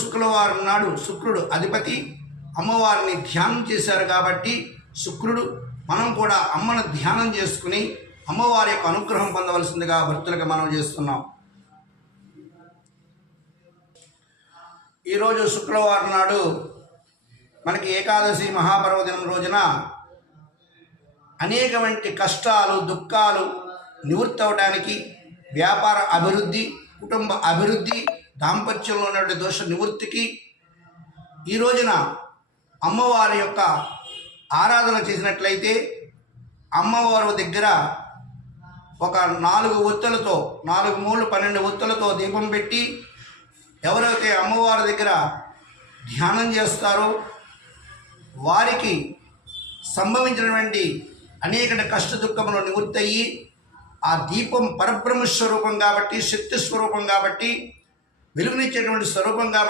శుక్రవారం నాడు శుక్రుడు అధిపతి అమ్మవారిని ధ్యానం చేశారు కాబట్టి శుక్రుడు మనం కూడా అమ్మను ధ్యానం చేసుకుని అమ్మవారి యొక్క అనుగ్రహం పొందవలసిందిగా భక్తులకు మనం చేస్తున్నాం. ఈరోజు శుక్రవారం నాడు మనకి ఏకాదశి మహాపర్వదినం రోజున అనేకమంటి కష్టాలు దుఃఖాలు నివృత్తి అవడానికి, వ్యాపార అభివృద్ధి, కుటుంబ అభివృద్ధి, దాంపత్యంలో ఉన్నటువంటి దోష నివృత్తికి ఈ రోజున అమ్మవారి యొక్క ఆరాధన చేసినట్లయితే అమ్మవారి దగ్గర ఒక 4 ఒత్తులతో 4 మూలు 12 ఒత్తులతో దీపం పెట్టి ఎవరైతే అమ్మవారి దగ్గర ధ్యానం చేస్తారో వారికి సంభవించినటువంటి అనేక కష్ట దుఃఖములు నివృత్తి అయ్యి ఆ దీపం పరబ్రహ్మ స్వరూపం కాబట్టి, శక్తి స్వరూపం కాబట్టి, వెలుగునిచ్చేటువంటి స్వరూపం కాబట్టి